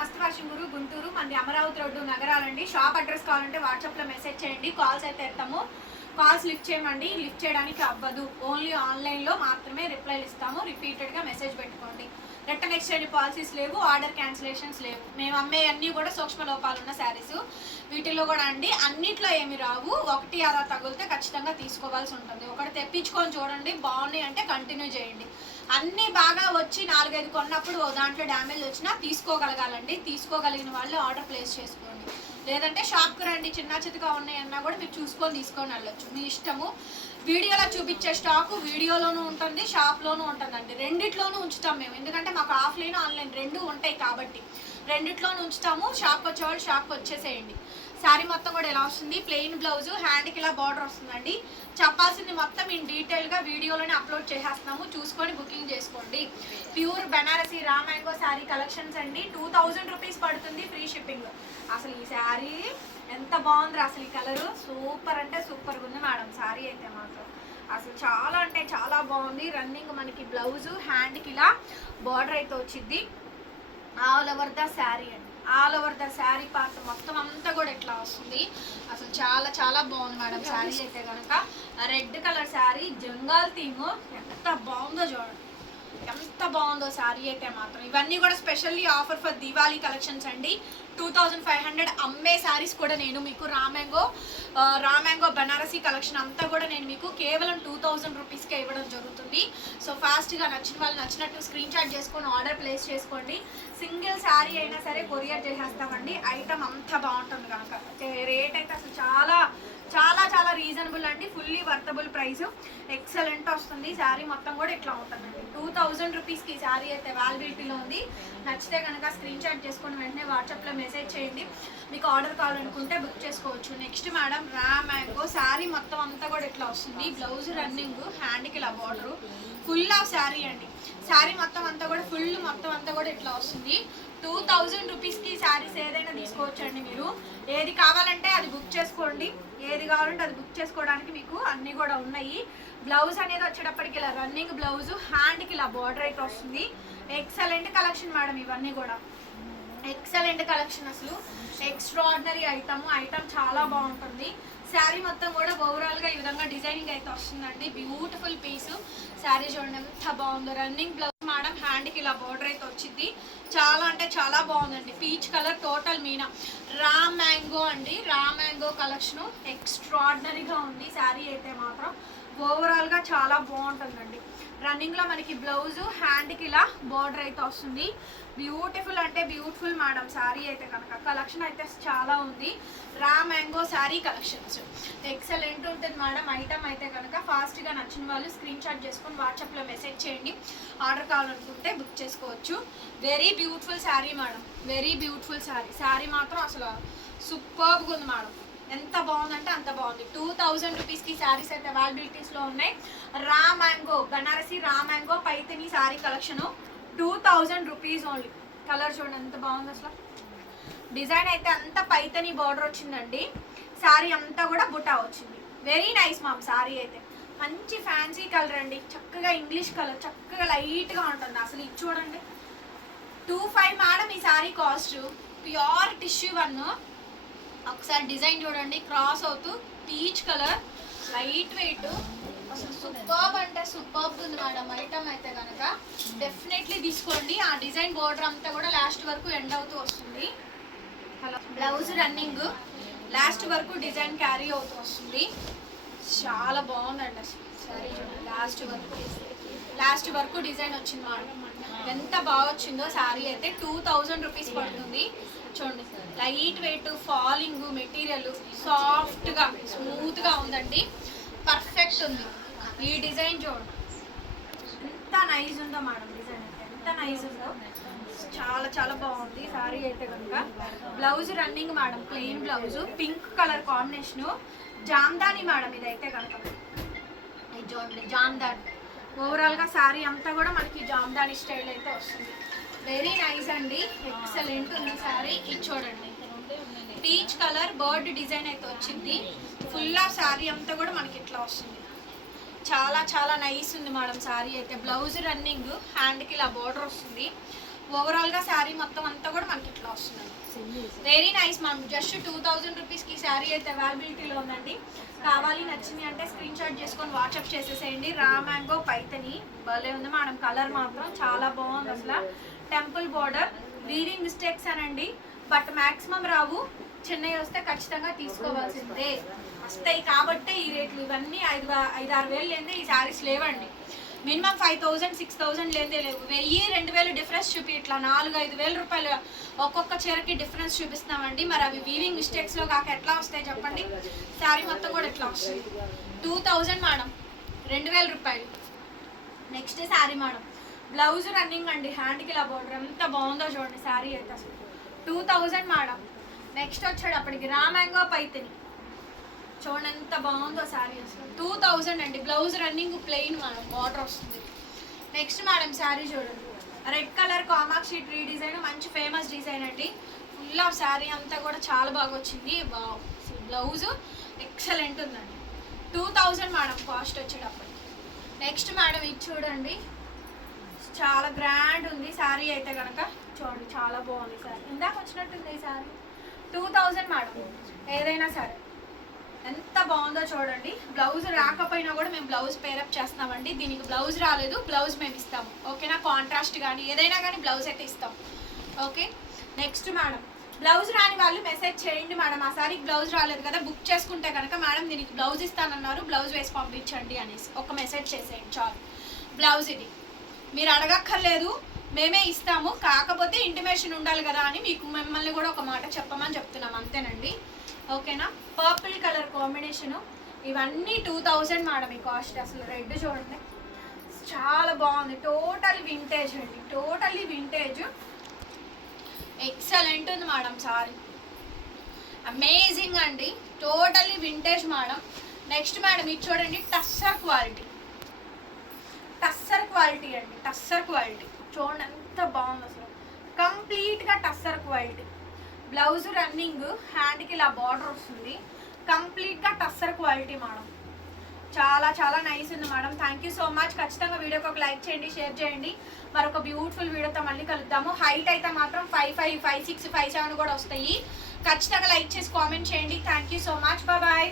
మస్తు ఫ్యాషన్ గుంటూరు మంది అమరావతి రోడ్డు నగరాలండి. షాప్ అడ్రస్ కావాలంటే వాట్సాప్లో మెసేజ్ చేయండి. కాల్స్ అయితే ఎత్తాము. కాల్స్ లిఫ్ట్ చేయమండి. లిఫ్ట్ చేయడానికి అవ్వదు. ఓన్లీ ఆన్లైన్లో మాత్రమే రిప్లైలు ఇస్తాము. రిపీటెడ్గా మెసేజ్ పెట్టుకోండి. రిటర్న్ ఎక్స్చేంజ్ పాలసీస్ లేవు. ఆర్డర్ క్యాన్సిలేషన్స్ లేవు. మేము అమ్మే అన్నీ కూడా సూక్ష్మ లోపాలు ఉన్న శారీస్. వీటిలో కూడా అండి అన్నిట్లో ఏమి రావు. ఒకటి అలా తగిలితే ఖచ్చితంగా తీసుకోవాల్సి ఉంటుంది. ఒకటి తెప్పించుకొని చూడండి. బాగున్నాయి అంటే కంటిన్యూ చేయండి. అన్నీ బాగా వచ్చి నాలుగైదు కొన్నప్పుడు ఓ దాంట్లో డ్యామేజ్ వచ్చినా తీసుకోగలగాలండి. తీసుకోగలిగిన వాళ్ళు ఆర్డర్ ప్లేస్ చేసుకోండి. లేదంటే షాప్కి రండి చిన్న చితగా ఉన్నాయన్నా కూడా మీరు చూసుకొని తీసుకొని వెళ్ళొచ్చు. మీ ఇష్టము. వీడియోలో చూపించే స్టాకు వీడియోలోనూ ఉంటుంది షాప్లోనూ ఉంటుందండి. రెండిట్లోనూ ఉంచుతాం మేము. ఎందుకంటే మాకు ఆఫ్లైన్ ఆన్లైన్ రెండు ఉంటాయి కాబట్టి. రెండిట్లోనూ ఉంచుతాము. షాప్కి వచ్చేవాళ్ళు షాప్కి వచ్చేసేయండి శారీ మొత్తం కూడా ఎలా వస్తుంది? ప్లెయిన్ బ్లౌజ్ హ్యాండ్కి ఇలా బార్డర్ వస్తుందండి. చెప్పాల్సింది మొత్తం ఇన్ డీటెయిల్గా వీడియోలోనే అప్లోడ్ చేసేస్తున్నాము. చూసుకొని బుకింగ్ చేసుకోండి. Pure Banarasi raw mango sari collections అండి. టూ థౌజండ్ రూపీస్ పడుతుంది ఫ్రీ షిప్పింగ్. అసలు ఈ శారీ ఎంత బాగుంది అసలు ఈ కలరు. సూపర్ అంటే సూపర్గా ఉంది మేడం. శారీ అయితే మాత్రం అసలు చాలా అంటే చాలా బాగుంది. రన్నింగ్ మనకి బ్లౌజు హ్యాండ్కి ఇలా బార్డర్ అయితే వచ్చింది ఆల్ ఓవర్ ద శారీ అండి. All over the sari part మొత్తం అంతా కూడా ఎట్లా వస్తుంది? అసలు చాలా చాలా బాగుంది మేడం శారీ అయితే కనుక red colour sari jungle theme. ఎంత బాగుందో చూడండి. ఎంత బాగుందో శారీ అయితే మాత్రం. ఇవన్నీ కూడా specially offer for Diwali collections అండి. టూ థౌజండ్ ఫైవ్ హండ్రెడ్ అమ్మే శారీస్ కూడా నేను మీకు రామ్యాంగో రామ్యాంగో బనారసి కలెక్షన్ అంతా కూడా నేను మీకు కేవలం టూ థౌజండ్ రూపీస్కే ఇవ్వడం జరుగుతుంది. సో ఫాస్ట్గా నచ్చిన వాళ్ళు నచ్చినట్టు స్క్రీన్ షాట్ చేసుకొని ఆర్డర్ ప్లేస్ చేసుకోండి. సింగిల్ శారీ అయినా సరే కొరియర్ చేసేస్తామండి. ఐటమ్ అంత బాగుంటుంది కనుక. రేట్ అయితే అసలు చాలా చాలా చాలా రీజనబుల్ అండి. ఫుల్లీ వర్తబుల్ ప్రైస్ ఎక్సలెంట్ వస్తుంది. శారీ మొత్తం కూడా ఇట్లా ఉంటుందండి. టూ థౌజండ్ రూపీస్కి శారీ అయితే అవైలబిలిటీలో ఉంది. నచ్చితే కనుక స్క్రీన్ షాట్ చేసుకుని వెంటనే వాట్సాప్లో మెసేజ్ చేయండి. మీకు ఆర్డర్ కావాలనుకుంటే బుక్ చేసుకోవచ్చు. Next madam raw mango sari మొత్తం అంతా కూడా ఇట్లా వస్తుంది. బ్లౌజ్ రన్నింగ్ హ్యాండ్కి ఇలా బార్డరు ఫుల్ ఆఫ్ శారీ అండి. శారీ మొత్తం అంతా కూడా ఫుల్ మొత్తం అంతా కూడా ఇట్లా వస్తుంది. టూ థౌజండ్ రూపీస్కి శారీస్ ఏదైనా తీసుకోవచ్చండి మీరు. ఏది కావాలంటే అది బుక్ చేసుకోండి. ఏది కావాలంటే అది బుక్ చేసుకోవడానికి మీకు అన్నీ కూడా ఉన్నాయి. బ్లౌజ్ అనేది వచ్చేటప్పటికి ఇలా రన్నింగ్ బ్లౌజ్ హ్యాండ్కి ఇలా బార్డర్ అయితే వస్తుంది. ఎక్సలెంట్ కలెక్షన్ మేడం ఇవన్నీ కూడా. ఎక్సలెంట్ కలెక్షన్ అసలు. Extraordinary item. ఐటమ్ చాలా బాగుంటుంది. శారీ మొత్తం కూడా ఓవరాల్గా ఈ విధంగా డిజైనింగ్ అయితే వస్తుందండి. Beautiful piece. శారీ చూడండి ఎంత బాగుందో. రన్నింగ్ బ్లౌజ్ మేడం హ్యాండ్కి ఇలా బోర్డర్ అయితే వచ్చింది. చాలా అంటే చాలా బాగుందండి. పీచ్ కలర్ టోటల్ మీనా. రా మ్యాంగో అండి. రా మ్యాంగో కలెక్షన్ ఎక్స్ట్రాడినరీగా ఉంది. శారీ అయితే మాత్రం ఓవరాల్గా చాలా బాగుంటుందండి. రన్నింగ్లో మనకి బ్లౌజు హ్యాండ్కి ఇలా బోర్డర్ అయితే వస్తుంది. బ్యూటిఫుల్ అంటే బ్యూటిఫుల్ మేడం శారీ అయితే కనుక. కలెక్షన్ అయితే చాలా ఉంది. Raw mango sari collections excellent ఉంటుంది మేడం. ఐటమ్ అయితే కనుక ఫాస్ట్గా నచ్చిన వాళ్ళు స్క్రీన్ షాట్ చేసుకొని వాట్సాప్లో మెసేజ్ చేయండి. ఆర్డర్ కావాలనుకుంటే బుక్ చేసుకోవచ్చు. Very beautiful sari madam. Very beautiful sari sari మాత్రం అసలు సూపర్గా ఉంది మేడం. ఎంత బాగుందంటే అంత బాగుంది. టూ థౌజండ్ రూపీస్కి శారీస్ అయితే అవైలబిలిటీస్లో ఉన్నాయి. Raw mango Banarasi raw mango Paithani sari collection two thousand rupees only colour చూడండి ఎంత బాగుంది అసలు. డిజైన్ అయితే అంత పైతని బార్డర్ వచ్చిందండి. శారీ అంతా కూడా బుటా వచ్చింది. వెరీ నైస్ మామ్ శారీ అయితే. మంచి ఫ్యాన్సీ కలర్ అండి. చక్కగా ఇంగ్లీష్ కలర్ చక్కగా లైట్గా ఉంటుంది అసలు. ఇది చూడండి. టూ ఫైవ్ మేడం ఈ sari cost pure tissue one ఒకసారి డిజైన్ చూడండి. క్రాస్ అవుతూ పీచ్ కలర్ లైట్ వెయిట్ అసలు సూపర్బ్ అంటే సూపర్బ్ ఉంది మేడం ఐటమ్ అయితే కనుక డెఫినెట్లీ తీసుకోండి. ఆ డిజైన్ బోర్డర్ అంతా కూడా లాస్ట్ వరకు ఎండ్ అవుతూ వస్తుంది. బ్లౌజ్ రన్నింగ్ లాస్ట్ వరకు డిజైన్ క్యారీ అవుతూ వస్తుంది. చాలా బాగుందండి అసలు సరే చూడండి లాస్ట్ వరకు. లాస్ట్ వరకు డిజైన్ వచ్చింది మేడం ఎంత బాగా వచ్చిందో శారీ అయితే టూ థౌజండ్ రూపీస్ పడుతుంది. చూడండి లైట్ వెయిట్ ఫాలింగ్ మెటీరియల్ సాఫ్ట్గా స్మూత్గా ఉందండి. పర్ఫెక్ట్ ఉంది. ఈ డిజైన్ చూడండి ఎంత నైస్ ఉందో మేడం డిజైన్ అయితే. ఎంత నైస్ ఉందో. చాలా చాలా బాగుంది. సారీ అయితే కనుక. Blouse running madam plain blouse. Pink colour combination. Jamdani madam ఇదైతే కనుక. ఇది చూడండి జామ్దాని. ఓవరాల్గా శారీ అంతా కూడా మనకి జామ్దాని స్టైల్ అయితే వస్తుంది. వెరీ నైస్ అండి. ఎక్సలెంట్ ఉంది శారీ ఇది చూడండి. పీచ్ కలర్ బర్డ్ డిజైన్ అయితే వచ్చింది. ఫుల్ ఆ శారీ అంతా కూడా మనకి ఇట్లా వస్తుంది. చాలా చాలా నైస్ ఉంది మేడం శారీ అయితే. బ్లౌజ్ రన్నింగ్ హ్యాండ్కి ఇలా బార్డర్ వస్తుంది. ఓవరాల్గా శారీ మొత్తం అంతా కూడా మనకి ఇట్లా వస్తుంది. Very nice ma'am just two thousand రూపీస్కి శారీ అయితే అవైలబిలిటీలో ఉందండి. కావాలి నచ్చింది అంటే స్క్రీన్ షాట్ చేసుకొని వాట్సాప్ చేసేసేయండి. రా మ్యాంగో పైతని భలే ఉంది మేడం కలర్ మాత్రం చాలా బాగుంది అసలు. టెంపుల్ బోర్డర్ రీడింగ్ మిస్టేక్స్ అనండి. బట్ మాక్సిమం రావు. చెన్నై వస్తే ఖచ్చితంగా తీసుకోవాల్సిందే. వస్తాయి కాబట్టే ఈ రేట్లు. ఇవన్నీ ఐదు ఐదు ఆరు వేలు లేదే ఈ శారీస్ లేవండి. Minimum five thousand six thousand లేదే లేవు. వెయ్యి రెండు వేలు డిఫరెన్స్ చూపి ఇట్లా నాలుగు ఐదు వేల రూపాయలు ఒక్కొక్క చీరకి డిఫరెన్స్ చూపిస్తామండి మరి అవి వీవింగ్ మిస్టేక్స్లో కాక ఎట్లా వస్తాయి చెప్పండి? శారీ మొత్తం కూడా ఎట్లా వస్తుంది? టూ థౌజండ్ మేడం రెండు వేల రూపాయలు. Next sari madam. Blouse running అండి హ్యాండ్కి ఇలా బోర్డర్ ఎంత బాగుందో చూడండి శారీ అయితే అసలు. Two thousand madam. నెక్స్ట్ వచ్చాడు అప్పటికి రామ్యాంగో పైతిని. చూడండి ఎంత బాగుందో శారీ అసలు. టూ థౌజండ్ అండి. Blouse running plain madam border వస్తుంది. నెక్స్ట్ మేడం శారీ చూడండి. Red colour Kamakshi tree design మంచి ఫేమస్ డిజైన్ అండి. ఫుల్ ఆఫ్ శారీ అంతా కూడా చాలా బాగా వచ్చింది. బావ్ బ్లౌజ్ ఎక్సలెంట్ ఉందండి. టూ థౌజండ్ మేడం కాస్ట్ వచ్చేటప్పటికి. నెక్స్ట్ మేడం ఇది చూడండి. చాలా గ్రాండ్ ఉంది శారీ అయితే కనుక చూడండి చాలా బాగుంది శారీ. ఇందాక వచ్చినట్టుంది ఈ శారీ. టూ థౌజండ్ మేడం ఏదైనా సరే. ఎంత బాగుందో చూడండి. బ్లౌజ్ రాకపోయినా కూడా మేము బ్లౌజ్ పేరప్ చేస్తామండి దీనికి బ్లౌజ్ రాలేదు బ్లౌజ్ మేము ఇస్తాము. ఓకేనా కాంట్రాస్ట్ కానీ ఏదైనా కానీ బ్లౌజ్ అయితే ఇస్తాం. ఓకే నెక్స్ట్ మేడం బ్లౌజ్ రాని వాళ్ళు మెసేజ్ చేయండి మేడం ఆ సారికి బ్లౌజ్ రాలేదు కదా బుక్ చేసుకుంటే కనుక మేడం దీనికి బ్లౌజ్ ఇస్తానన్నారు బ్లౌజ్ వేసి పంపించండి అనేసి. ఒక మెసేజ్ చేసేయండి చాలు. బ్లౌజ్ ఇది. మీరు అడగక్కర్లేదు మేమే ఇస్తాము. కాకపోతే ఇంటిమేషన్ ఉండాలి కదా అని మీకు మిమ్మల్ని కూడా ఒక మాట చెప్పమని చెప్తున్నాం. అంతేనండి? ఓకేనా? పర్పుల్ కలర్ కాంబినేషను ఇవన్నీ టూ థౌజండ్ మేడం ఈ కాస్ట్ అసలు రెడ్ చూడండి. చాలా బాగుంది. టోటల్ వింటేజ్ అండి. టోటల్లీ వింటేజ్ ఎక్సలెంట్ ఉంది మేడం సారీ అమేజింగ్ అండి. Totally vintage madam next madam ఇది చూడండి. టస్సర్ క్వాలిటీ టస్సర్ క్వాలిటీ అండి. టస్సర్ క్వాలిటీ చూడండి ఎంత బాగుంది అసలు. కంప్లీట్గా టస్సర్ క్వాలిటీ బ్లౌజ్ రన్నింగ్ హ్యాండ్కి ఇలా బార్డర్ వస్తుంది. కంప్లీట్గా టస్సర్ క్వాలిటీ మేడం చాలా చాలా నైస్ ఉంది madam thank you so much ఖచ్చితంగా వీడియోకి ఒక లైక్ చేయండి షేర్ చేయండి. మరొక బ్యూటిఫుల్ వీడియోతో మళ్ళీ కలుద్దాము. హైట్ అయితే మాత్రం five five five six five seven కూడా వస్తాయి. ఖచ్చితంగా లైక్ చేసి కామెంట్ చేయండి. Thank you so much bye